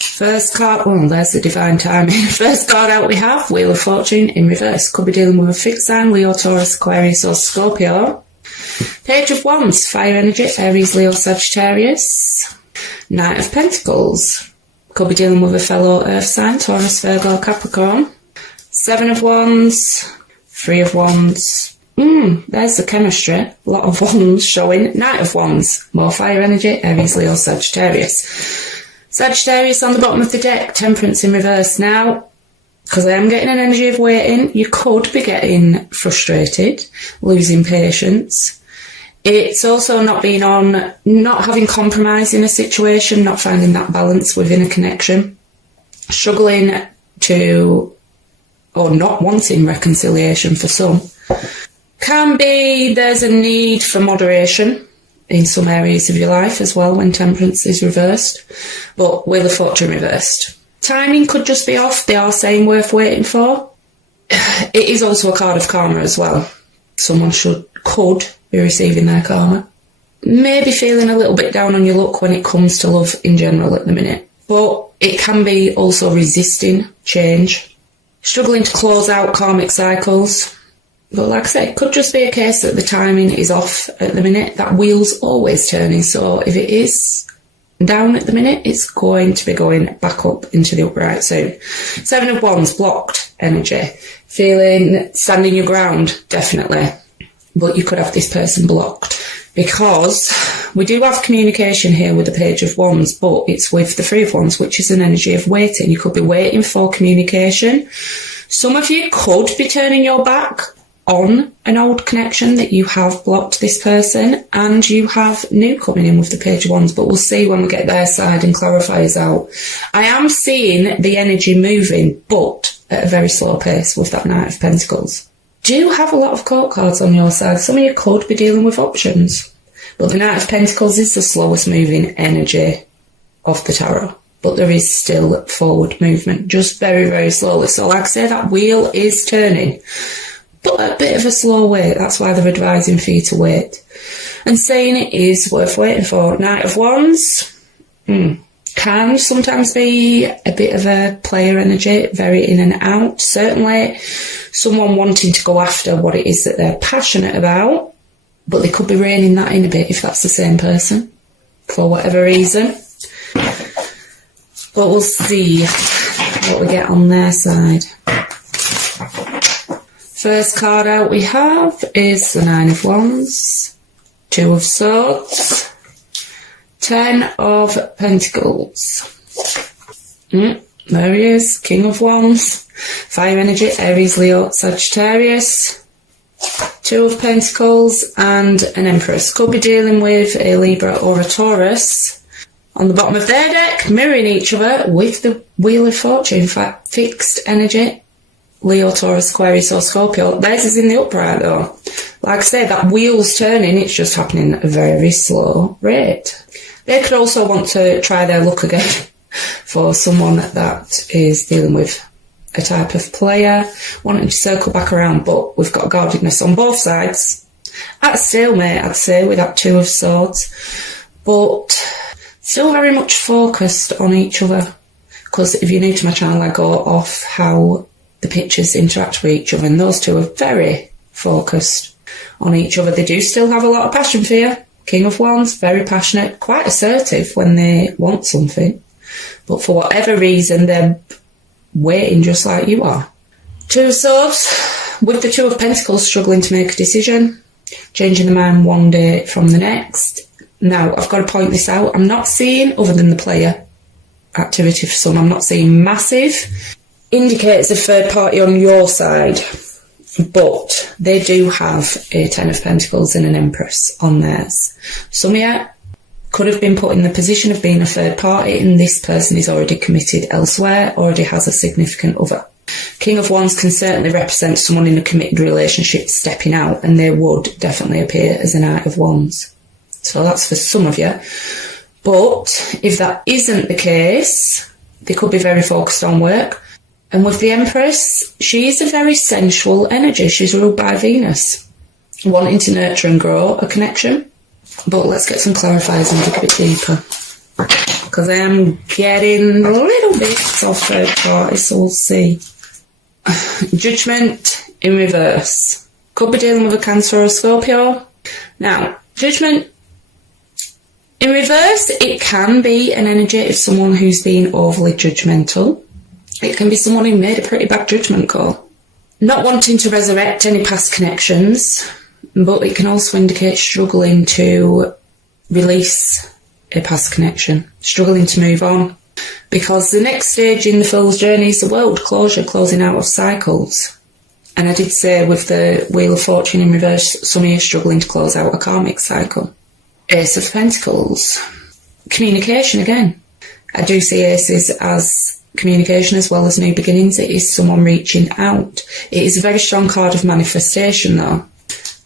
First card, oh, there's the divine timing. First card out we have, Wheel of Fortune in reverse. Could be dealing with a fixed sign, Leo, Taurus, Aquarius or Scorpio. Page of Wands, fire energy, Aries, Leo, Sagittarius. Knight of Pentacles. Could be dealing with a fellow earth sign, Taurus, Virgo, Capricorn. Seven of Wands, Three of Wands. There's the chemistry. A lot of wands showing. Knight of Wands, more fire energy, Aries, Leo, Sagittarius. Sagittarius on the bottom of the deck, Temperance in reverse. Now, because I am getting an energy of waiting, you could be getting frustrated, losing patience. It's also not having compromise in a situation, not finding that balance within a connection, struggling to, or not wanting reconciliation for some. Can be there's a need for moderation in some areas of your life as well when Temperance is reversed, but Wheel of Fortune reversed. Timing could just be off. They are saying worth waiting for. It is also a card of karma as well. Someone could be receiving their karma. Maybe feeling a little bit down on your luck when it comes to love in general at the minute, but it can be also resisting change, struggling to close out karmic cycles. But like I say, it could just be a case that the timing is off at the minute. That wheel's always turning, so if it is down at the minute, it's going to be going back up into the upright soon. Seven of Wands, blocked energy. Feeling standing your ground, definitely. But you could have this person blocked, because we do have communication here with the Page of Wands, but it's with the Three of Wands, which is an energy of waiting. You could be waiting for communication. Some of you could be turning your back on an old connection that you have blocked this person, and you have new coming in with the Page of Wands, but we'll see when we get their side and clarifiers out. I am seeing the energy moving, but at a very slow pace with that Knight of Pentacles. Do have a lot of court cards on your side. Some of you could be dealing with options, but the Knight of Pentacles is the slowest moving energy of the tarot, but there is still forward movement, just very, very slowly. So like I say, that wheel is turning, but a bit of a slow wait. That's why they're advising for you to wait and saying it is worth waiting for. Knight of Wands can sometimes be a bit of a player energy, very in and out. Certainly someone wanting to go after what it is that they're passionate about, but they could be reining that in a bit if that's the same person for whatever reason. But we'll see what we get on their side. First card out we have is the Nine of Wands, Two of Swords, Ten of Pentacles. There he is, King of Wands, fire energy, Aries, Leo, Sagittarius, Two of Pentacles and an Empress. Could be dealing with a Libra or a Taurus. On the bottom of their deck, mirroring each other with the Wheel of Fortune. In fact, fixed energy, Leo, Taurus, Aquarius or Scorpio. Theirs is in the upright though. Like I say, that wheel's turning, it's just happening at a very slow rate. They could also want to try their luck again for someone that is dealing with a type of player, wanting to circle back around, but we've got guardedness on both sides. At a stalemate, I'd say, with that Two of Swords, but still very much focused on each other. Because if you're new to my channel, I go off how the pictures interact with each other, and those two are very focused on each other. They do still have a lot of passion for you. King of Wands, very passionate, quite assertive when they want something, but for whatever reason they're waiting just like you are. Two of Swords with the Two of Pentacles, struggling to make a decision, changing their mind one day from the next. Now I've got to point this out, I'm not seeing, other than the player activity for some, I'm not seeing massive indicators of third party on your side, but they do have a Ten of Pentacles and an Empress on theirs. Some of you could have been put in the position of being a third party, and this person is already committed elsewhere, already has a significant other. King of Wands can certainly represent someone in a committed relationship stepping out, and they would definitely appear as a Knight of Wands. So that's for some of you. But if that isn't the case, they could be very focused on work. And with the Empress, she is a very sensual energy. She's ruled by Venus, wanting to nurture and grow a connection. But let's get some clarifiers and dig a bit deeper. because I am getting little bits of third party, so we'll see. Judgment in reverse. Could be dealing with a Cancer or a Scorpio. Now, Judgment in reverse, it can be an energy of someone who's been overly judgmental. It can be someone who made a pretty bad judgment call. Not wanting to resurrect any past connections, but it can also indicate struggling to release a past connection, struggling to move on. Because the next stage in the Fool's journey is the world closure, closing out of cycles. And I did say with the Wheel of Fortune in reverse, some of you are struggling to close out a karmic cycle. Ace of Pentacles. Communication again. I do see aces as communication as well as new beginnings. It is someone reaching out. It is a very strong card of manifestation though.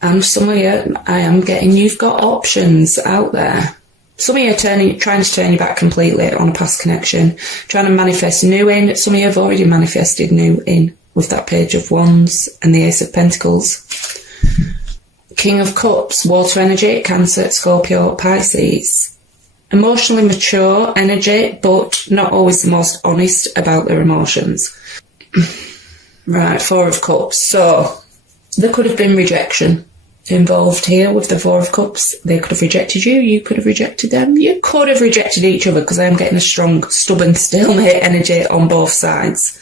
And some of you, I am getting, you've got options out there. Some of you are trying to turn you back completely on a past connection, trying to manifest new in. Some of you have already manifested new in with that Page of Wands and the Ace of Pentacles. King of Cups, water energy, Cancer, Scorpio, Pisces. Emotionally mature energy, but not always the most honest about their emotions. Right, Four of Cups. So, there could have been rejection involved here with the Four of Cups. They could have rejected you, you could have rejected them, you could have rejected each other, because I am getting a strong, stubborn stalemate energy on both sides.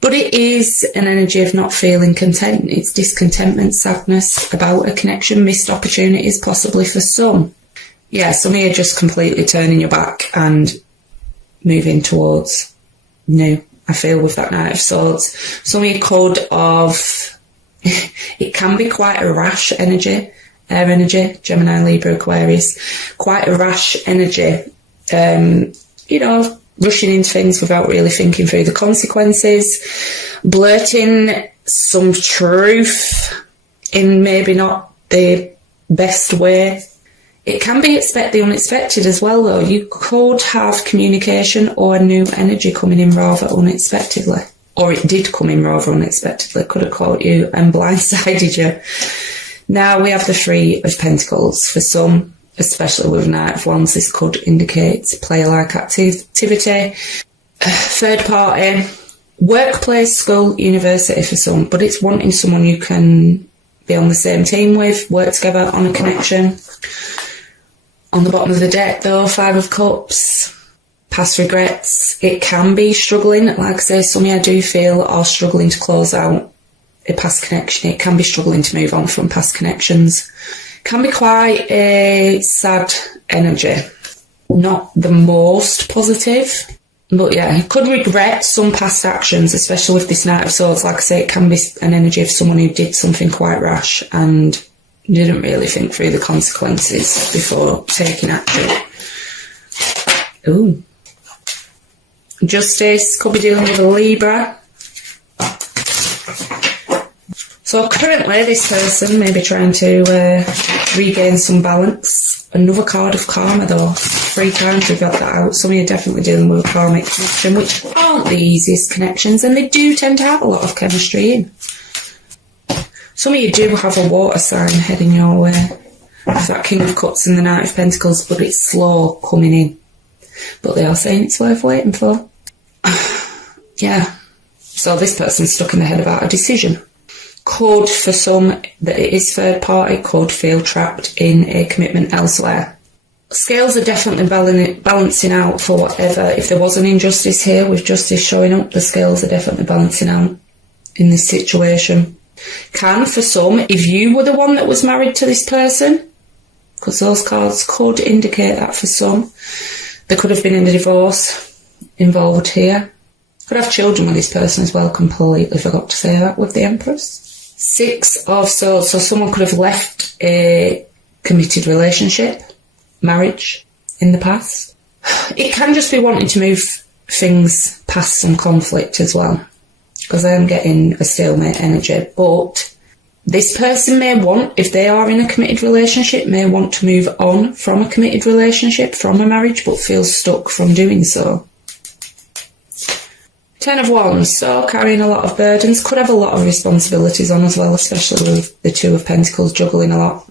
But it is an energy of not feeling content. It's discontentment, sadness about a connection, missed opportunities possibly for some. Yeah, some of you are just completely turning your back and moving towards new. I feel with that Knight of Swords. Some of you could have... it can be quite a rash energy, air energy, Gemini, Libra, Aquarius. Quite a rash energy. Rushing into things without really thinking through the consequences, blurting some truth in maybe not the best way. It can be the unexpected as well though. You could have communication or a new energy coming in rather unexpectedly. Or it did come in rather unexpectedly. Could have caught you and blindsided you. Now we have the Three of Pentacles. For some, especially with Knight of Wands, this could indicate player-like activity, third party, workplace, school, university for some, but it's wanting someone you can be on the same team with, work together on a connection. On the bottom of the deck though, Five of Cups, past regrets. It can be struggling, like I say, some of you I do feel are struggling to close out a past connection. It can be struggling to move on from past connections. Can be quite a sad energy. Not the most positive. But yeah, you could regret some past actions, especially with this Knight of Swords. Like I say, it can be an energy of someone who did something quite rash and didn't really think through the consequences before taking action. Ooh. Justice, could be dealing with a Libra. So currently this person may be trying to regain some balance. Another card of karma though. 3 times we've got that out. Some of you are definitely dealing with a karmic connection, which aren't the easiest connections, and they do tend to have a lot of chemistry in. Some of you do have a water sign heading your way. With that King of Cups and the Knight of Pentacles, but it's slow coming in. But they are saying it's worth waiting for. Yeah. So this person's stuck in their head about a decision. Could, for some, that it is third party, could feel trapped in a commitment elsewhere. Scales are definitely balancing out for whatever. If there was an injustice here with justice showing up, the scales are definitely balancing out in this situation. Can, for some, if you were the one that was married to this person, because those cards could indicate that for some, there could have been a divorce involved here. Could have children with this person as well, completely forgot to say that with the Empress. 6 of Swords, so someone could have left a committed relationship, marriage, in the past. It can just be wanting to move things past some conflict as well, because I am getting a stalemate energy. But this person may want, if they are in a committed relationship, may want to move on from a committed relationship, from a marriage, but feels stuck from doing so. 10 of Wands, so carrying a lot of burdens, could have a lot of responsibilities on as well, especially with the 2 of Pentacles, juggling a lot.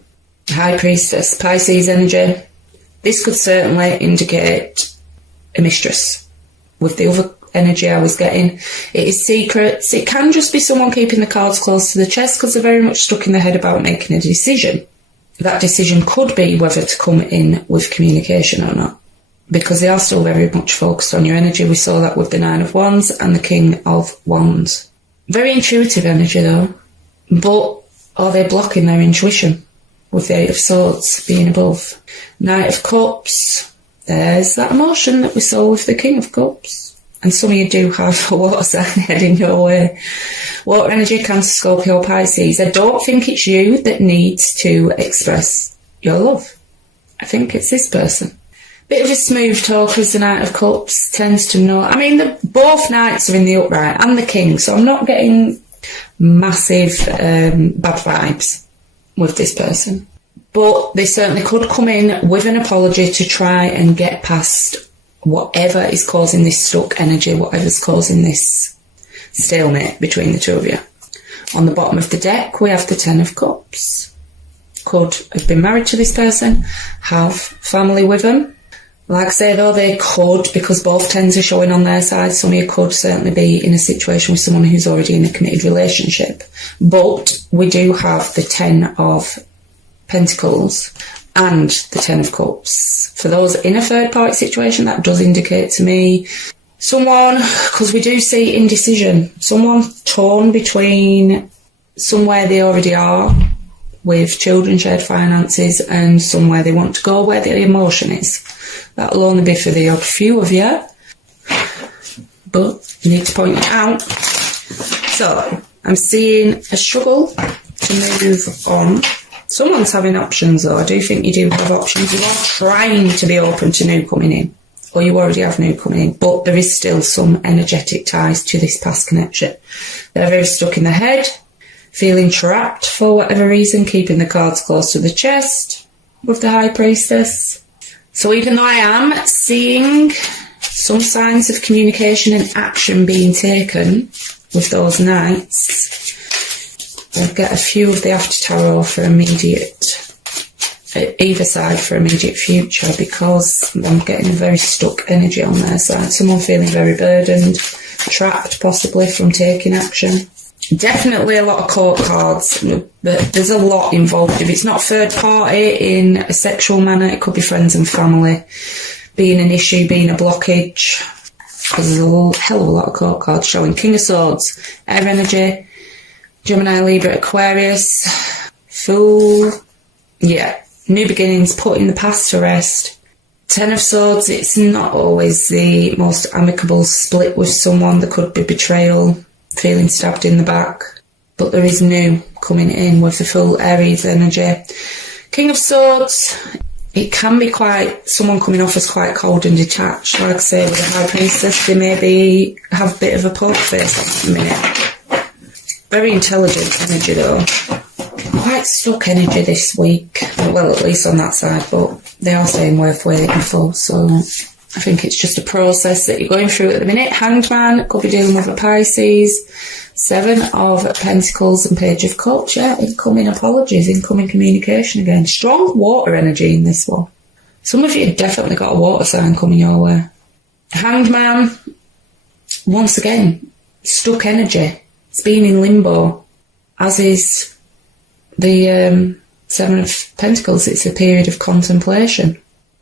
High Priestess, Pisces energy. This could certainly indicate a mistress. With the other energy I was getting, it is secrets. It can just be someone keeping the cards close to the chest because they're very much stuck in their head about making a decision. That decision could be whether to come in with communication or not, because they are still very much focused on your energy. We saw that with the Nine of Wands and the King of Wands. Very intuitive energy though, but are they blocking their intuition with the Eight of Swords being above? Knight of Cups, there's that emotion that we saw with the King of Cups. And some of you do have a water sign heading your way. Water energy, Cancer, Scorpio, Pisces. I don't think it's you that needs to express your love. I think it's this person. Bit of a smooth talker as the Knight of Cups, tends to know. I mean, both Knights are in the upright and the King, so I'm not getting massive bad vibes with this person. But they certainly could come in with an apology to try and get past whatever is causing this stuck energy, whatever's causing this stalemate between the two of you. On the bottom of the deck, we have the Ten of Cups. Could have been married to this person, have family with them. Like I say though, they could, because both tens are showing on their side, some of you could certainly be in a situation with someone who's already in a committed relationship. But we do have the Ten of Pentacles and the Ten of Cups. For those in a third party situation, that does indicate to me someone, because we do see indecision, someone torn between somewhere they already are with children, shared finances, and somewhere they want to go where the emotion is. That'll only be for the odd few of you, but you need to point it out. So I'm seeing a struggle to move on. Someone's having options though. I do think you do have options. You are trying to be open to new coming in, or you already have new coming in, but there is still some energetic ties to this past connection. They're very stuck in the head, feeling trapped for whatever reason, keeping the cards close to the chest with the High Priestess. So even though I am seeing some signs of communication and action being taken with those Knights, I'll get a few of the After Tarot for immediate, either side for immediate future, because I'm getting a very stuck energy on their side. Someone feeling very burdened, trapped possibly from taking action. Definitely a lot of court cards, but there's a lot involved. If it's not third party in a sexual manner, it could be friends and family being an issue, being a blockage. There's a hell of a lot of court cards showing King of Swords, air energy, Gemini, Libra, Aquarius, Fool, yeah, new beginnings, putting the past to rest. Ten of Swords, it's not always the most amicable split with someone. There could be betrayal, feeling stabbed in the back, but there is new coming in with the full Aries energy. King of Swords, it can be quite, someone coming off as quite cold and detached. Like I say, with the High Priestess, they maybe have a bit of a poker face at the minute. Very intelligent energy though. Quite stuck energy this week. Well, at least on that side, but they are saying worth waiting for, so I think it's just a process that you're going through at the minute. Hanged Man, could be dealing with a Pisces. Seven of Pentacles and Page of Cups. Yeah, incoming apologies, incoming communication again. Strong water energy in this one. Some of you have definitely got a water sign coming your way. Hanged Man, once again, stuck energy. It's been in limbo, as is the Seven of Pentacles. It's a period of contemplation.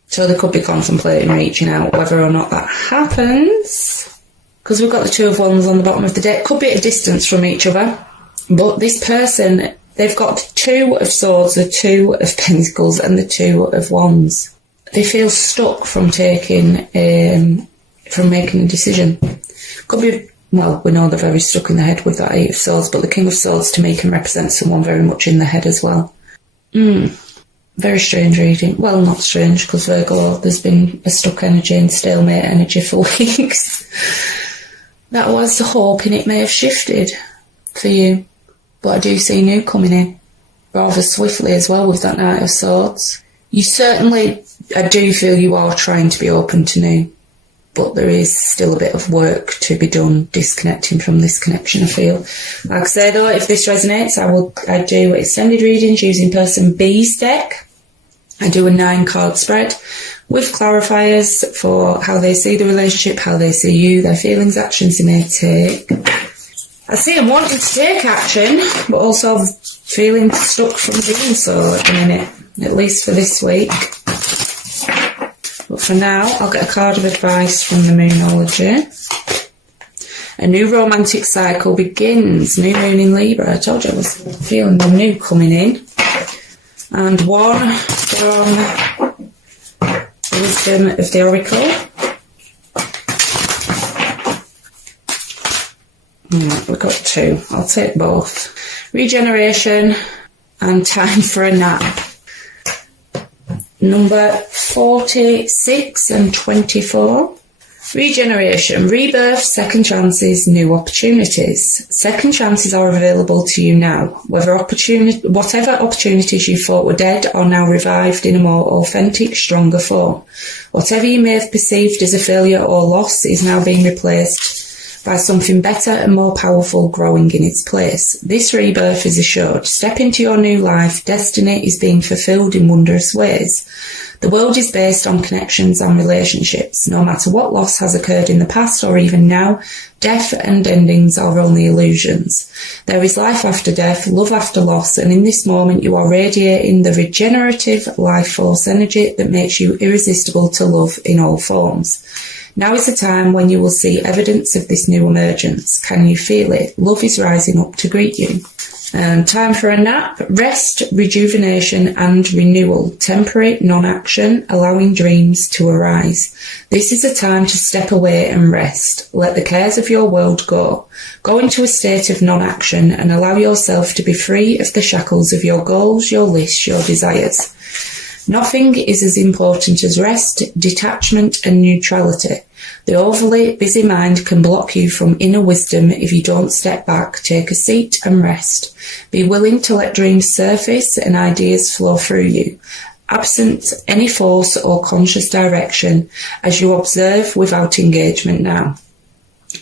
So they could be contemplating reaching out, whether or not that happens. Because we've got the Two of Wands on the bottom of the deck. Could be at a distance from each other. But this person, they've got the Two of Swords, the Two of Pentacles, and the Two of Wands. They feel stuck from taking, from making a decision. Could be, well, we know they're very stuck in the head with that Eight of Swords, but the King of Swords to me can represent someone very much in the head as well. Very strange reading. Well, not strange, because Virgo, there's been a stuck energy and stalemate energy for weeks. That was the hope, and it may have shifted for you. But I do see new coming in rather swiftly as well with that Knight of Swords. You certainly, I do feel you are trying to be open to new, but there is still a bit of work to be done disconnecting from this connection, I feel. Like I say though, if this resonates, I do extended readings using person B's deck. I do a 9-card spread with clarifiers for how they see the relationship, how they see you, their feelings, actions they may take. I see them wanting to take action, but also feeling stuck from doing so at the minute, at least for this week. But for now, I'll get a card of advice from the Moonology. A new romantic cycle begins. New moon in Libra. I told you I was feeling the new coming in. And one from the Wisdom of the Oracle. We've got two. I'll take both. Regeneration and time for a nap. Number 46 and 24. Regeneration, rebirth, second chances, new opportunities. Second chances are available to you now. Whatever opportunities you thought were dead are now revived in a more authentic, stronger form. Whatever you may have perceived as a failure or loss is now being replaced by something better and more powerful growing in its place. This rebirth is assured. Step into your new life. Destiny is being fulfilled in wondrous ways. The world is based on connections and relationships. No matter what loss has occurred in the past or even now, death and endings are only illusions. There is life after death, love after loss, and in this moment you are radiating the regenerative life force energy that makes you irresistible to love in all forms. Now is the time when you will see evidence of this new emergence. Can you feel it? Love is rising up to greet you. Time for a nap, rest, rejuvenation and renewal. Temporary non-action, allowing dreams to arise. This is a time to step away and rest. Let the cares of your world go. Go into a state of non-action and allow yourself to be free of the shackles of your goals, your lists, your desires. Nothing is as important as rest, detachment and neutrality. The overly busy mind can block you from inner wisdom if you don't step back, take a seat and rest. Be willing to let dreams surface and ideas flow through you, absent any force or conscious direction, as you observe without engagement now.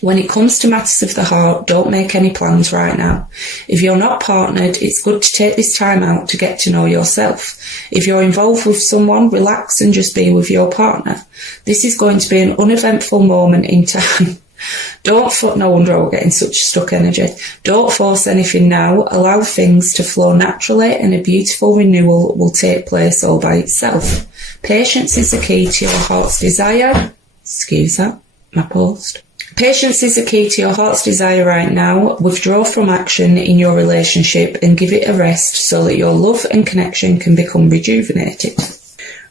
When it comes to matters of the heart, don't make any plans right now. If you're not partnered, it's good to take this time out to get to know yourself. If you're involved with someone, relax and just be with your partner. This is going to be an uneventful moment in time. No wonder I'm getting such stuck energy. Don't force anything now. Allow things to flow naturally and a beautiful renewal will take place all by itself. Patience is the key to your heart's desire. Excuse that, my post. Patience is the key to your heart's desire right now. Withdraw from action in your relationship and give it a rest so that your love and connection can become rejuvenated.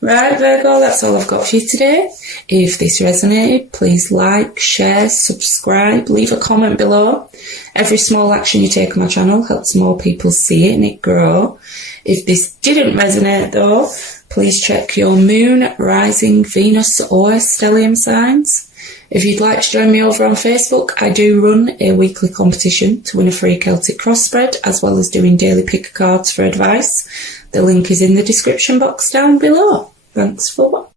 Right, Virgo, that's all I've got for you today. If this resonated, please like, share, subscribe, leave a comment below. Every small action you take on my channel helps more people see it and it grow. If this didn't resonate though, please check your moon, rising, Venus or stellium signs. If you'd like to join me over on Facebook, I do run a weekly competition to win a free Celtic cross spread, as well as doing daily pick cards for advice. The link is in the description box down below. Thanks for watching.